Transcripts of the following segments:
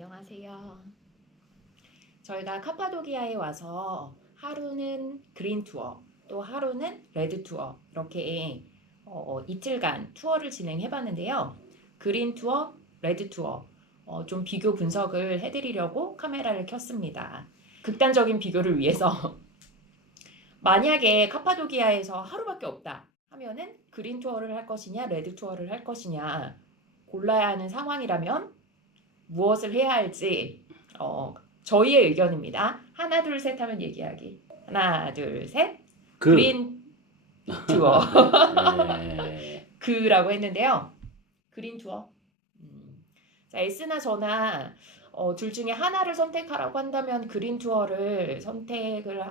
안녕하세요. 저희가 카파도키아에 와서 하루는 그린 투어, 또 하루는 레드 투어 이렇게 이틀간 투어를 진행해 봤는데요. 그린 투어, 레드 투어 좀 비교 분석을 해드리려고 카메라를 켰습니다. 극단적인 비교를 위해서 만약에 카파도키아에서 하루밖에 없다 하면은 그린 투어를 할 것이냐, 레드 투어를 할 것이냐 골라야 하는 상황이라면 무엇을 해야 할지 저희의 의견입니다. 하나 둘 셋 하면 얘기하기. 하나 둘 셋. 그린 투어. 그라고 했는데요. 그린 투어. 자, S나 저나 둘 중에 하나를 선택하라고 한다면 그린 투어를 선택을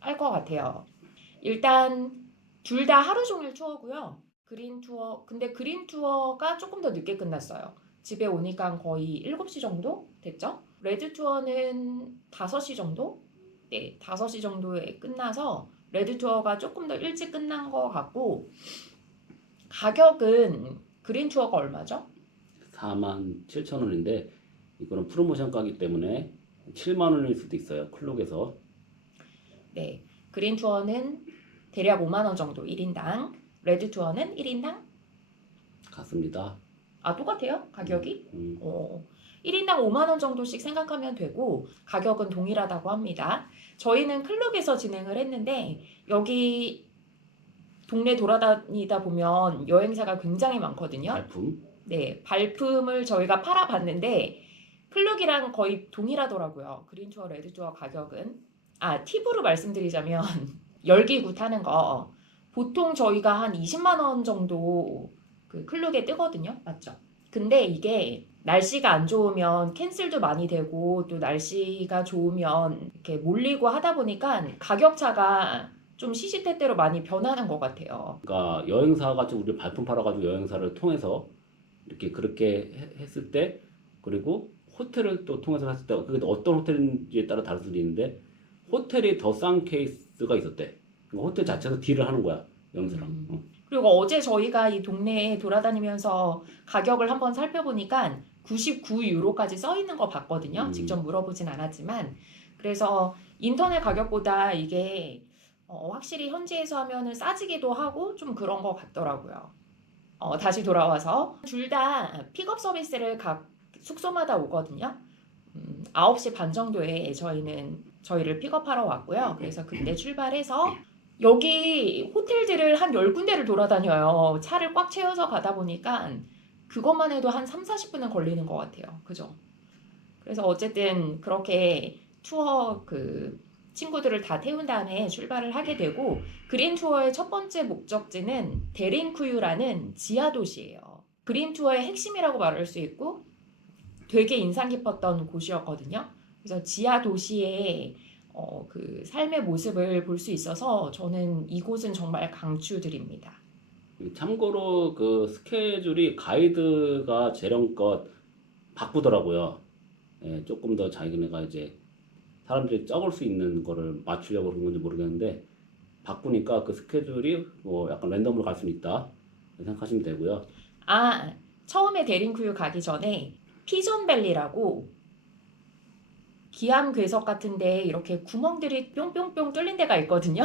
할 것 같아요. 일단 둘 다 하루 종일 투어고요. 그린 투어. 근데 그린 투어가 조금 더 늦게 끝났어요. 집에 오니까 거의 7시 정도 됐죠? 레드 투어는 5시 정도? 네, 5시 정도에 끝나서 레드 투어가 조금 더 일찍 끝난 것 같고 가격은 그린 투어가 얼마죠? 47,000원인데 이거는 프로모션 가기 때문에 7만 원일 수도 있어요. 클룩에서. 네, 그린 투어는 대략 5만 원 정도 1인당, 레드 투어는 1인당? 같습니다. 아, 똑같아요? 가격이? 1인당 5만 원 정도씩 생각하면 되고 가격은 동일하다고 합니다. 저희는 클룩에서 진행을 했는데 여기 동네 돌아다니다 보면 여행사가 굉장히 많거든요. 발품. 네, 발품을 저희가 팔아봤는데 클룩이랑 거의 동일하더라고요. 그린 투어, 레드 투어 가격은. 아, 팁으로 말씀드리자면 열기구 타는 거 보통 저희가 한 20만 원 정도 그 클룩에 뜨거든요. 맞죠? 근데 이게 날씨가 안 좋으면 캔슬도 많이 되고 또 날씨가 좋으면 이렇게 몰리고 하다 보니까 가격 차가 좀 시시때때로 많이 변하는 것 같아요. 그러니까 여행사가 좀 우리 발품 팔아가지고 여행사를 통해서 이렇게 그렇게 했을 때, 그리고 호텔을 또 통해서 했을 때, 그게 어떤 호텔인지에 따라 다를 수도 있는데 호텔이 더 싼 케이스가 있었대. 그러니까 호텔 자체에서 딜을 하는 거야, 여행사랑. 그리고 어제 저희가 이 동네에 돌아다니면서 가격을 한번 살펴보니까 99유로까지 써 있는 거 봤거든요. 직접 물어보진 않았지만. 그래서 인터넷 가격보다 이게 확실히 현지에서 하면은 싸지기도 하고 좀 그런 것 같더라고요. 다시 돌아와서 둘 다 픽업 서비스를 각 숙소마다 오거든요. 9시 반 정도에 저희를 픽업하러 왔고요. 그래서 그때 출발해서 여기 호텔들을 한 10군데를 돌아다녀요. 차를 꽉 채워서 가다 보니까 그것만 해도 한 3, 40분은 걸리는 것 같아요. 그죠? 그래서 어쨌든 그렇게 투어 친구들을 다 태운 다음에 출발을 하게 되고 그린 투어의 첫 번째 목적지는 데린쿠유라는 지하 도시예요. 그린 투어의 핵심이라고 말할 수 있고 되게 인상 깊었던 곳이었거든요. 그래서 지하 도시의 그 삶의 모습을 볼 수 있어서 저는 이곳은 정말 강추드립니다. 참고로 그 스케줄이 가이드가 재량껏 바꾸더라고요. 예, 조금 더 자기네가 이제 사람들이 적을 수 있는 거를 맞추려고 그런 건지 모르겠는데 바꾸니까 그 스케줄이 뭐 약간 랜덤으로 갈 수는 있다 생각하시면 되고요. 아, 처음에 데린쿠유 가기 전에 피존밸리라고 기암 괴석 같은데 이렇게 구멍들이 뿅뿅뿅 뚫린 데가 있거든요.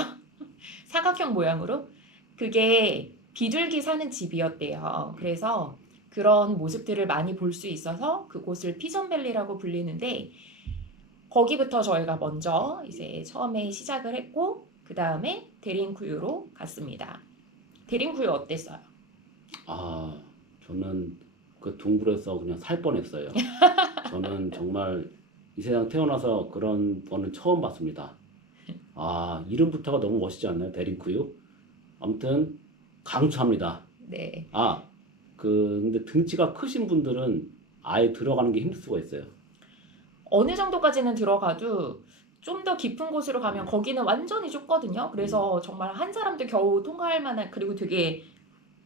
사각형 모양으로. 그게 비둘기 사는 집이었대요. 그래서 그런 모습들을 많이 볼 수 있어서 그곳을 피존밸리라고 불리는데 거기부터 저희가 먼저 이제 처음에 시작을 했고 그 다음에 데린쿠유로 갔습니다. 데린쿠유 어땠어요? 아, 저는 그 둥그레서 그냥 살 뻔했어요. 저는 정말 이 세상 태어나서 그런 거는 처음 봤습니다. 아, 이름부터가 너무 멋있지 않나요? 데린쿠유? 아무튼 강추합니다. 네. 아, 근데 등치가 크신 분들은 아예 들어가는 게 힘들 수가 있어요. 어느 정도까지는 들어가도 좀 더 깊은 곳으로 가면 거기는 완전히 좁거든요. 그래서 정말 한 사람도 겨우 통과할 만한 그리고 되게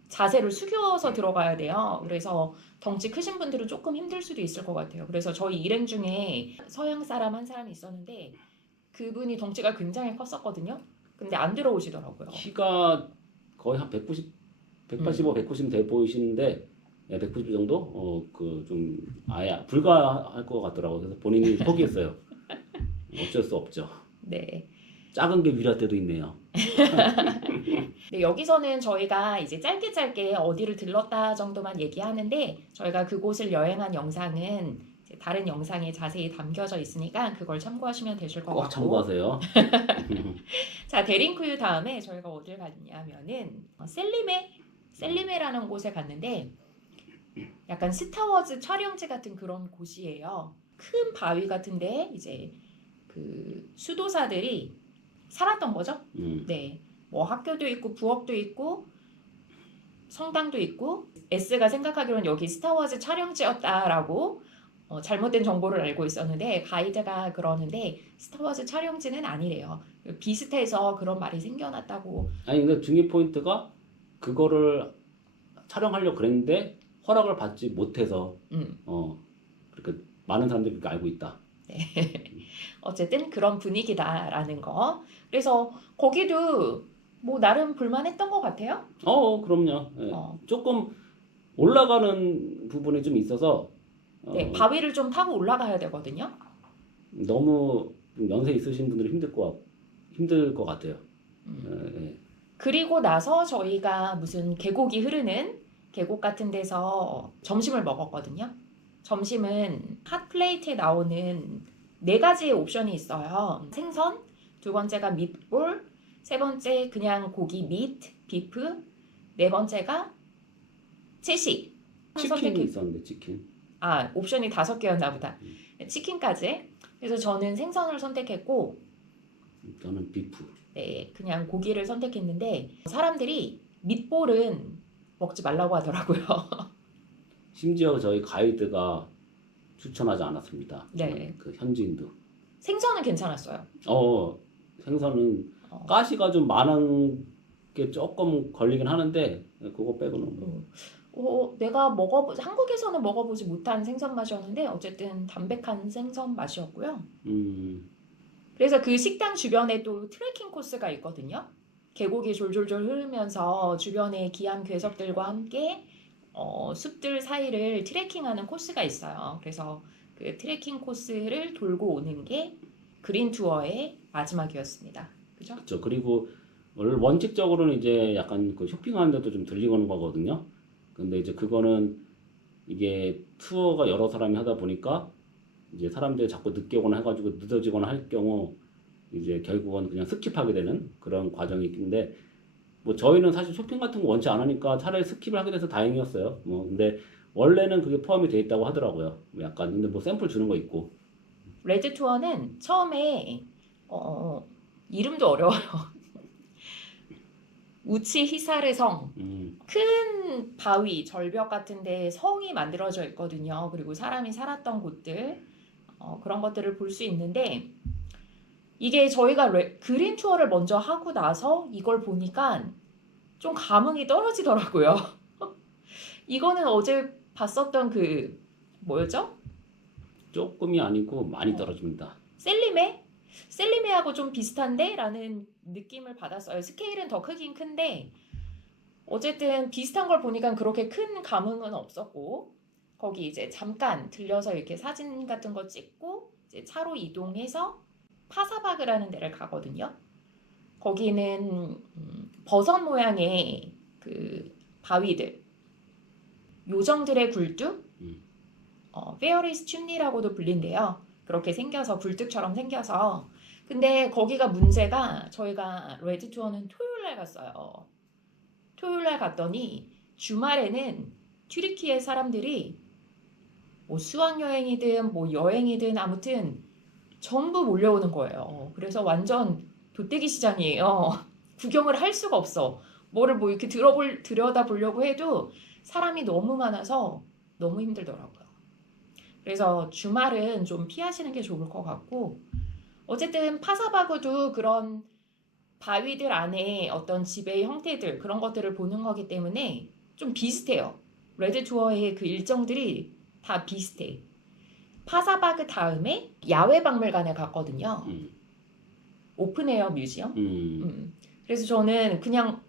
자세를 숙여서 들어가야 돼요. 그래서 덩치 크신 분들은 조금 힘들 수도 있을 것 같아요. 그래서 저희 일행 중에 서양 사람 한 사람이 있었는데 그분이 덩치가 굉장히 컸었거든요. 근데 안 들어오시더라고요. 키가 거의 한 185, 190 돼 보이시는데 190 정도 그 좀 아예 불가할 것 같더라고요. 그래서 본인이 포기했어요. 어쩔 수 없죠. 네. 작은 게 위랄 때도 있네요. 네, 여기서는 저희가 이제 짧게 어디를 들렀다 정도만 얘기하는데 저희가 그곳을 여행한 영상은 이제 다른 영상에 자세히 담겨져 있으니까 그걸 참고하시면 되실 것 꼭 같고. 참고하세요. 자, 데링쿠유 다음에 저희가 어딜 갔냐면은 셀리메라는 곳에 갔는데 약간 스타워즈 촬영지 같은 그런 곳이에요. 큰 바위 같은데 이제 그 수도사들이 살았던 거죠. 네, 뭐 학교도 있고 부엌도 있고 성당도 있고 S가 생각하기로는 여기 스타워즈 촬영지였다라고 잘못된 정보를 알고 있었는데 가이드가 그러는데 스타워즈 촬영지는 아니래요. 비슷해서 그런 말이 생겨났다고. 아니 근데 중요 포인트가 그거를 촬영하려고 그랬는데 허락을 받지 못해서 그렇게 많은 사람들이 그렇게 알고 있다. 네. 어쨌든 그런 분위기다라는 거. 그래서 거기도 뭐 나름 볼만했던 것 같아요. 그럼요. 예. 어, 조금 올라가는 부분이 좀 있어서 네, 바위를 좀 타고 올라가야 되거든요. 너무 연세 있으신 분들은 힘들 것 같아요. 예. 그리고 나서 저희가 무슨 계곡이 흐르는 계곡 같은 데서 점심을 먹었거든요. 점심은 핫플레이트에 나오는 4가지의 옵션이 있어요. 생선, 두 번째가 밑볼, 세 번째 그냥 고기 미트, 비프, 네 번째가 채식. 치킨이 있었는데 치킨. 옵션이 5개였나 보다. 치킨까지. 그래서 저는 생선을 선택했고 저는 비프. 네, 그냥 고기를 선택했는데 사람들이 밑볼은 먹지 말라고 하더라고요. 심지어 저희 가이드가 추천하지 않았습니다. 네. 그 현지인도. 생선은 괜찮았어요. 생선은 가시가 좀 많은 게 조금 걸리긴 하는데 그거 빼고는 내가 한국에서는 먹어보지 못한 생선 맛이었는데 어쨌든 담백한 생선 맛이었고요. 그래서 그 식당 주변에 또 트레킹 코스가 있거든요. 계곡이 졸졸졸 흐르면서 주변에 기암 괴석들과 함께 숲들 사이를 트레킹하는 코스가 있어요. 그래서 그 트레킹 코스를 돌고 오는 게 그린 투어의 마지막이었습니다. 그죠? 그렇죠. 그리고 원칙적으로는 이제 약간 그 쇼핑하는 데도 좀 들리는 거거든요. 근데 이제 그거는 이게 투어가 여러 사람이 하다 보니까 이제 사람들이 자꾸 늦게 오거나 해가지고 늦어지거나 할 경우 이제 결국은 그냥 스킵하게 되는 그런 과정이 있는데 뭐 저희는 사실 쇼핑 같은 거 원치 않으니까 차라리 스킵을 하게 돼서 다행이었어요. 근데 원래는 그게 포함이 돼 있다고 하더라고요. 약간 근데 뭐 샘플 주는 거 있고. 레드 투어는 처음에 이름도 어려워요. 우치 히사르 성. 큰 바위, 절벽 같은데 성이 만들어져 있거든요. 그리고 사람이 살았던 곳들 그런 것들을 볼 수 있는데 이게 저희가 그린 투어를 먼저 하고 나서 이걸 보니까 좀 감흥이 떨어지더라고요. 이거는 어제 봤었던 그 뭐였죠? 조금이 아니고 많이 떨어집니다. 셀리메하고 좀 비슷한데? 라는 느낌을 받았어요. 스케일은 더 크긴 큰데 어쨌든 비슷한 걸 보니까 그렇게 큰 감흥은 없었고 거기 이제 잠깐 들려서 이렇게 사진 같은 거 찍고 이제 차로 이동해서 파사바그라는 데를 가거든요. 거기는 버섯 모양의 그 바위들, 요정들의 굴뚝, 페어리스 춤리라고도 불린대요. 그렇게 생겨서 굴뚝처럼 생겨서. 근데 거기가 문제가 저희가 레드 투어는 토요일 날 갔어요. 토요일 날 갔더니 주말에는 튀르키예 사람들이 뭐 수학여행이든 뭐 여행이든 아무튼 전부 몰려오는 거예요. 그래서 완전 돗대기 시장이에요. 구경을 할 수가 없어. 뭐를 뭐 이렇게 들여다보려고 해도 사람이 너무 많아서 너무 힘들더라고요. 그래서 주말은 좀 피하시는 게 좋을 것 같고 어쨌든 파사바그도 그런 바위들 안에 어떤 집의 형태들 그런 것들을 보는 거기 때문에 좀 비슷해요. 레드 투어의 그 일정들이 다 비슷해. 파사바그 다음에 야외 박물관에 갔거든요. 오픈에어 뮤지엄. 그래서 저는 그냥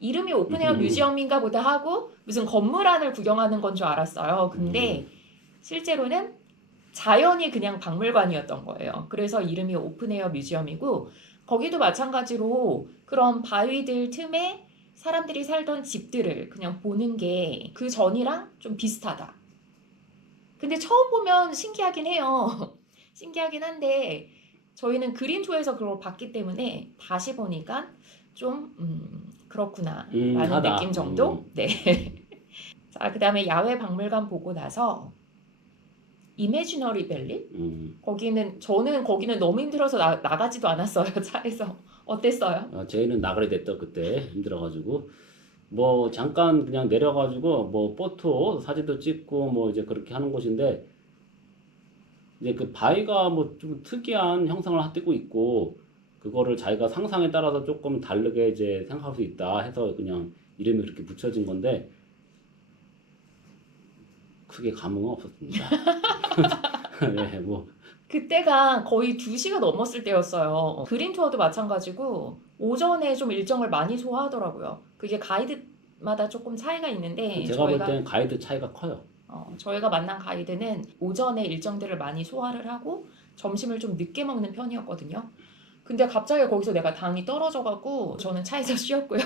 이름이 오픈에어 뮤지엄인가 보다 하고 무슨 건물 안을 구경하는 건 줄 알았어요. 근데 실제로는 자연이 그냥 박물관이었던 거예요. 그래서 이름이 오픈에어 뮤지엄이고 거기도 마찬가지로 그런 바위들 틈에 사람들이 살던 집들을 그냥 보는 게 그 전이랑 좀 비슷하다. 근데 처음 보면 신기하긴 해요. 신기하긴 한데 저희는 그린 투어에서 그걸 봤기 때문에 다시 보니까 좀 그렇구나 라는 하다. 느낌 정도? 네. 자, 그다음에 야외 박물관 보고 나서 이매지너리 밸리? 저는 거기는 너무 힘들어서 나가지도 않았어요. 차에서. 어땠어요? 저희는 나가게 됐다 그때 힘들어가지고 뭐 잠깐 그냥 내려가지고 뭐 포토 사진도 찍고 뭐 이제 그렇게 하는 곳인데 이제 그 바위가 뭐 좀 특이한 형상을 띠고 있고 그거를 자기가 상상에 따라서 조금 다르게 이제 생각할 수 있다 해서 그냥 이름이 그렇게 붙여진 건데 크게 감흥은 없었습니다. 네, 뭐 그때가 거의 2시가 넘었을 때였어요. 그린 투어도 마찬가지고 오전에 좀 일정을 많이 소화하더라고요. 그게 가이드마다 조금 차이가 있는데 제가 볼 때는 가이드 차이가 커요. 저희가 만난 가이드는 오전에 일정들을 많이 소화를 하고 점심을 좀 늦게 먹는 편이었거든요. 근데 갑자기 거기서 내가 당이 떨어져갖고 저는 차에서 쉬었고요.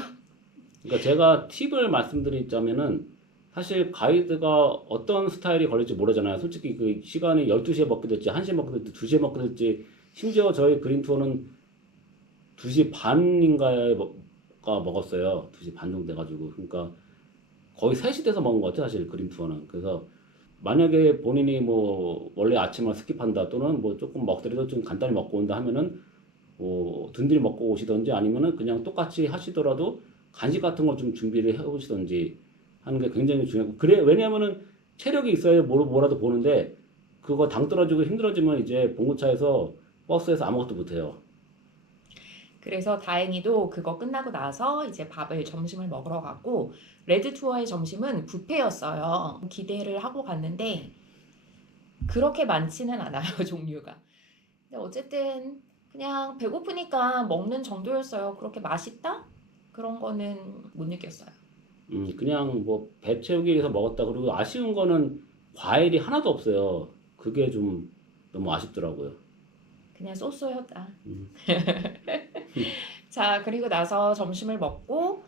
그러니까 제가 팁을 말씀드리자면은 사실 가이드가 어떤 스타일이 걸릴지 모르잖아요. 솔직히 그 시간이 12시에 먹게 될지 1시에 먹게 될지 2시에 먹게 될지 심지어 저희 그린 투어는 2시 반인가에 먹었어요. 2시 반 정도 돼가지고 그러니까 거의 3시 돼서 먹은 것 같아요. 사실 그린 투어는. 그래서 만약에 본인이 뭐 원래 아침을 스킵한다 또는 뭐 조금 먹더라도 좀 간단히 먹고 온다 하면은 뭐 든든히 먹고 오시던지 아니면은 그냥 똑같이 하시더라도 간식 같은 거 좀 준비를 해 오시던지 하는 게 굉장히 중요하고 그래 왜냐면은 체력이 있어야 뭐라도 보는데 그거 당 떨어지고 힘들어지면 이제 봉고차에서 버스에서 아무것도 못 해요. 그래서 다행히도 그거 끝나고 나서 이제 점심을 먹으러 갔고 레드 투어의 점심은 뷔페였어요. 기대를 하고 갔는데 그렇게 많지는 않아요, 종류가. 근데 어쨌든 그냥 배고프니까 먹는 정도였어요. 그렇게 맛있다? 그런 거는 못 느꼈어요. 그냥 뭐 배 채우기 위해서 먹었다. 그리고 아쉬운 거는 과일이 하나도 없어요. 그게 좀 너무 아쉽더라고요. 그냥 쏘쏘였다. 자, 그리고 나서 점심을 먹고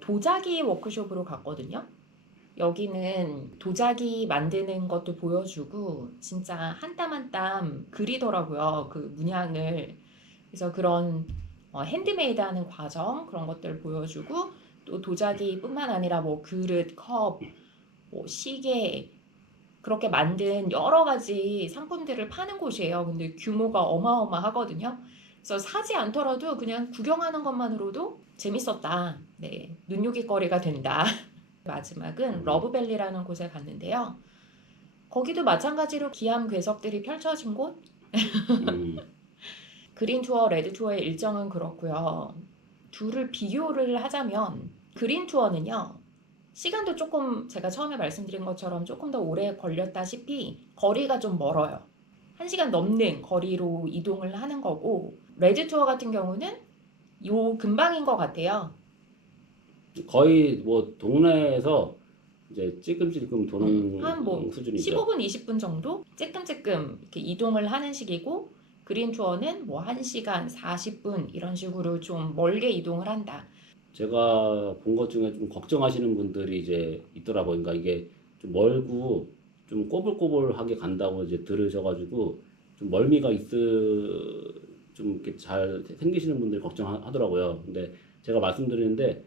도자기 워크숍으로 갔거든요. 여기는 도자기 만드는 것도 보여주고 진짜 한 땀 한 땀 그리더라고요. 그 문양을. 그래서 그런 핸드메이드하는 과정 그런 것들 보여주고 또 도자기뿐만 아니라 뭐 그릇, 컵, 뭐 시계 그렇게 만든 여러 가지 상품들을 파는 곳이에요. 근데 규모가 어마어마하거든요. 그래서 사지 않더라도 그냥 구경하는 것만으로도 재밌었다. 네, 눈요깃거리가 된다. 마지막은 러브밸리라는 곳에 갔는데요. 거기도 마찬가지로 기암 괴석들이 펼쳐진 곳. 그린 투어, 레드 투어의 일정은 그렇고요. 둘을 비교를 하자면 그린 투어는요. 시간도 조금 제가 처음에 말씀드린 것처럼 조금 더 오래 걸렸다시피 거리가 좀 멀어요. 1시간 넘는 거리로 이동을 하는 거고 레드 투어 같은 경우는 요 근방인 것 같아요. 거의 뭐 동네에서 이제 찔끔찔끔 도는 한 뭐 수준이죠. 15분, 20분 정도 찔끔찔끔 이렇게 이동을 하는 식이고 그린 투어는 뭐 1시간, 40분 이런 식으로 좀 멀게 이동을 한다. 제가 본 것 중에 좀 걱정하시는 분들이 이제 있더라고요. 그러니까 이게 좀 멀고 좀 꼬불꼬불하게 간다고 이제 들으셔가지고 좀 멀미가 좀 이렇게 잘 생기시는 분들이 걱정하더라고요. 근데 제가 말씀드리는데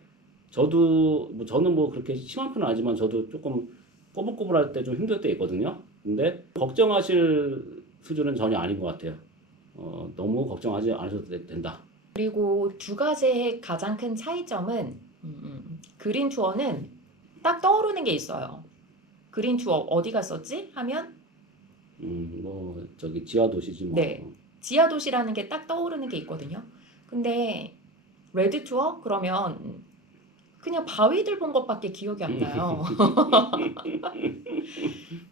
저는 뭐 그렇게 심한 편은 아니지만 저도 조금 꼬불꼬불할 때 좀 힘들 때 있거든요. 근데 걱정하실 수준은 전혀 아닌 것 같아요. 너무 걱정하지 않으셔도 된다. 그리고 두 가지의 가장 큰 차이점은 그린 투어는 딱 떠오르는 게 있어요. 그린 투어 어디 갔었지? 하면 뭐 저기 지하 도시지 뭐. 네, 지하 도시라는 게 딱 떠오르는 게 있거든요. 근데 레드 투어 그러면 그냥 바위들 본 것밖에 기억이 안 나요.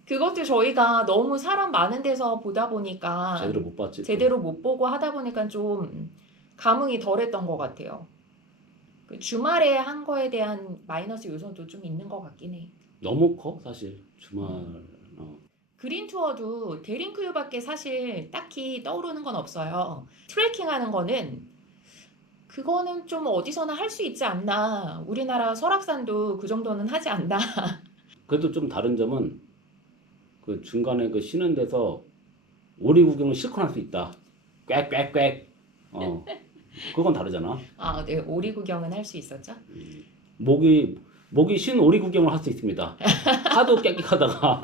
그것도 저희가 너무 사람 많은 데서 보다 보니까 제대로 못 봤지. 또. 제대로 못 보고 하다 보니까 좀 감흥이 덜했던 것 같아요. 그 주말에 한 거에 대한 마이너스 요소도 좀 있는 것 같긴 해. 너무 커 사실 주말. 그린 투어도 데링크유밖에 사실 딱히 떠오르는 건 없어요. 트레킹 하는 거는 그거는 좀 어디서나 할 수 있지 않나. 우리나라 설악산도 그 정도는 하지 않나. 그래도 좀 다른 점은 그 중간에 그 쉬는 데서 오리 구경을 실컷 할 수 있다. 꽥꽥꽥. 그건 다르잖아. 아, 네, 오리 구경은 할 수 있었죠. 목이 쉰 오리 구경을 할 수 있습니다. 하도 꽥꽥하다가.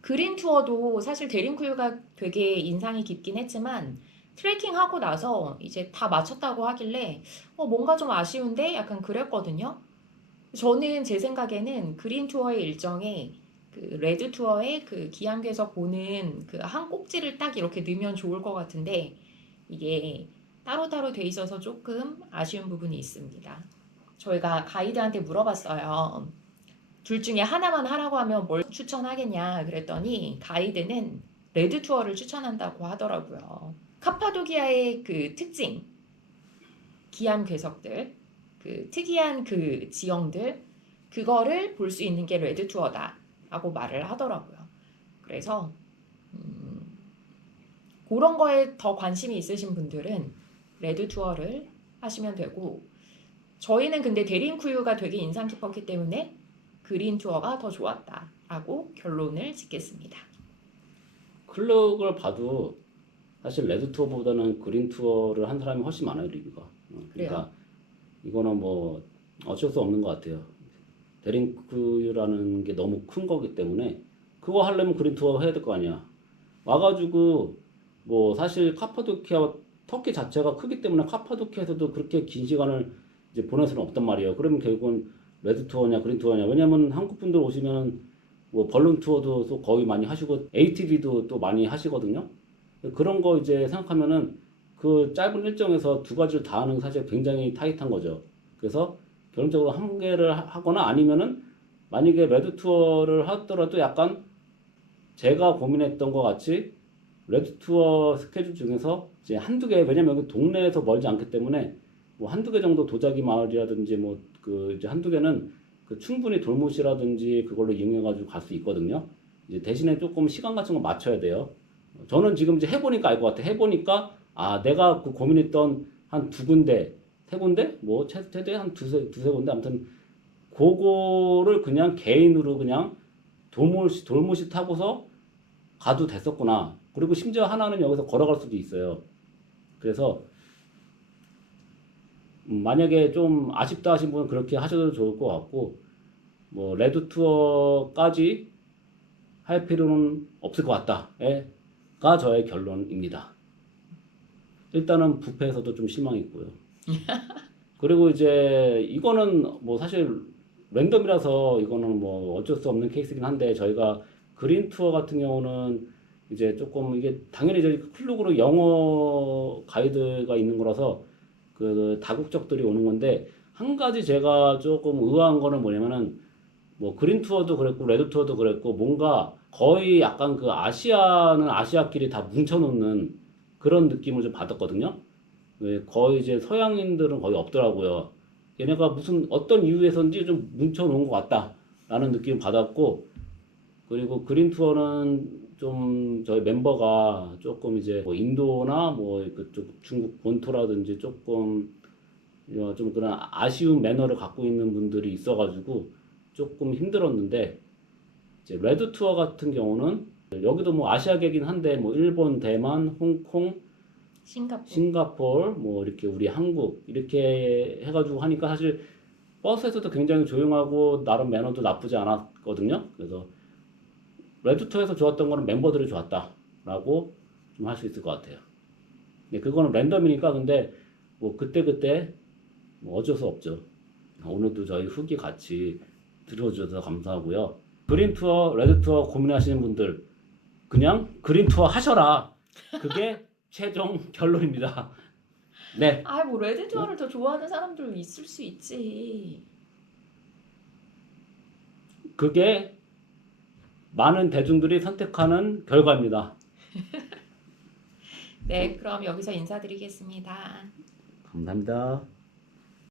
그린 투어도 사실 데링크유가 되게 인상이 깊긴 했지만 트레킹 하고 나서 이제 다 마쳤다고 하길래 뭔가 좀 아쉬운데 약간 그랬거든요. 저는 제 생각에는 그린 투어의 일정에 그 레드 투어의 그 기암괴석 보는 그 한 꼭지를 딱 이렇게 넣으면 좋을 것 같은데 이게 따로따로 돼 있어서 조금 아쉬운 부분이 있습니다. 저희가 가이드한테 물어봤어요. 둘 중에 하나만 하라고 하면 뭘 추천하겠냐 그랬더니 가이드는 레드 투어를 추천한다고 하더라고요. 카파도키아의 그 특징, 기암 괴석들, 그 특이한 그 지형들, 그거를 볼 수 있는 게 레드 투어다라고 말을 하더라고요. 그래서 그런 거에 더 관심이 있으신 분들은 레드 투어를 하시면 되고, 저희는 근데 데링쿠유가 되게 인상 깊었기 때문에 그린 투어가 더 좋았다라고 결론을 짓겠습니다. 클럭을 봐도 사실 레드 투어보다는 그린 투어를 한 사람이 훨씬 많아요, 리뷰가. 그러니까 이거는 뭐 어쩔 수 없는 것 같아요. 데링크유라는 게 너무 큰 거기 때문에 그거 하려면 그린 투어 해야 될 거 아니야. 와가지고 뭐 사실 카파도키아 터키 자체가 크기 때문에 카파도키아에서도 그렇게 긴 시간을 이제 보낼 수는 없단 말이에요. 그러면 결국은 레드 투어냐 그린 투어냐. 왜냐면 한국 분들 오시면 뭐 벌룬 투어도 또 거의 많이 하시고 ATV도 또 많이 하시거든요. 그런 거 이제 생각하면은 그 짧은 일정에서 두 가지를 다 하는 게 사실 굉장히 타이트한 거죠. 그래서 결론적으로 한 개를 하거나 아니면은 만약에 레드 투어를 하더라도 약간 제가 고민했던 것 같이 레드 투어 스케줄 중에서 이제 한두 개, 왜냐면 여기 동네에서 멀지 않기 때문에 뭐 한두 개 정도 도자기 마을이라든지 뭐 그 이제 한두 개는 그 충분히 돌무시라든지 그걸로 이용해가지고 갈 수 있거든요. 이제 대신에 조금 시간 같은 거 맞춰야 돼요. 저는 지금 이제 해보니까 알 것 같아. 해보니까 아 내가 그 고민했던 한 두 군데, 세 군데, 뭐 최대 한 두세 군데 아무튼 그거를 그냥 개인으로 그냥 돌무시 타고서 가도 됐었구나. 그리고 심지어 하나는 여기서 걸어갈 수도 있어요. 그래서 만약에 좀 아쉽다 하신 분은 그렇게 하셔도 좋을 것 같고 뭐 레드 투어까지 할 필요는 없을 것 같다가 저의 결론입니다. 일단은 뷔페에서도 좀 실망했고요. 그리고 이제 이거는 뭐 사실 랜덤이라서 이거는 뭐 어쩔 수 없는 케이스긴 한데 저희가 그린 투어 같은 경우는 이제 조금 이게 당연히 저희 클룩으로 영어 가이드가 있는 거라서 그 다국적들이 오는 건데 한 가지 제가 조금 의아한 거는 뭐냐면은 뭐 그린 투어도 그랬고 레드 투어도 그랬고 뭔가 거의 약간 그 아시아는 아시아끼리 다 뭉쳐놓는 그런 느낌을 좀 받았거든요. 거의 이제 서양인들은 거의 없더라고요. 얘네가 무슨 어떤 이유에서인지 좀 뭉쳐놓은 것 같다라는 느낌을 받았고, 그리고 그린 투어는 좀 저희 멤버가 조금 이제 뭐 인도나 뭐 그쪽 중국 본토라든지 조금 좀 그런 아쉬운 매너를 갖고 있는 분들이 있어가지고 조금 힘들었는데, 이제 레드 투어 같은 경우는 여기도 뭐 아시아계긴 한데 뭐 일본, 대만, 홍콩, 싱가포르 뭐 이렇게 우리 한국 이렇게 해가지고 하니까 사실 버스에서도 굉장히 조용하고 나름 매너도 나쁘지 않았거든요. 그래서 레드 투어에서 좋았던 거는 멤버들이 좋았다라고 좀 할 수 있을 것 같아요. 근데 그거는 랜덤이니까 근데 뭐 그때 뭐 어쩔 수 없죠. 오늘도 저희 후기 같이 들어주셔서 감사하고요. 그린 투어, 레드 투어 고민하시는 분들 그냥 그린 투어 하셔라. 그게 최종 결론입니다. 네. 뭐 레드 투어를 더 좋아하는 사람들 있을 수 있지. 그게 많은 대중들이 선택하는 결과입니다. 네, 그럼 여기서 인사드리겠습니다. 감사합니다.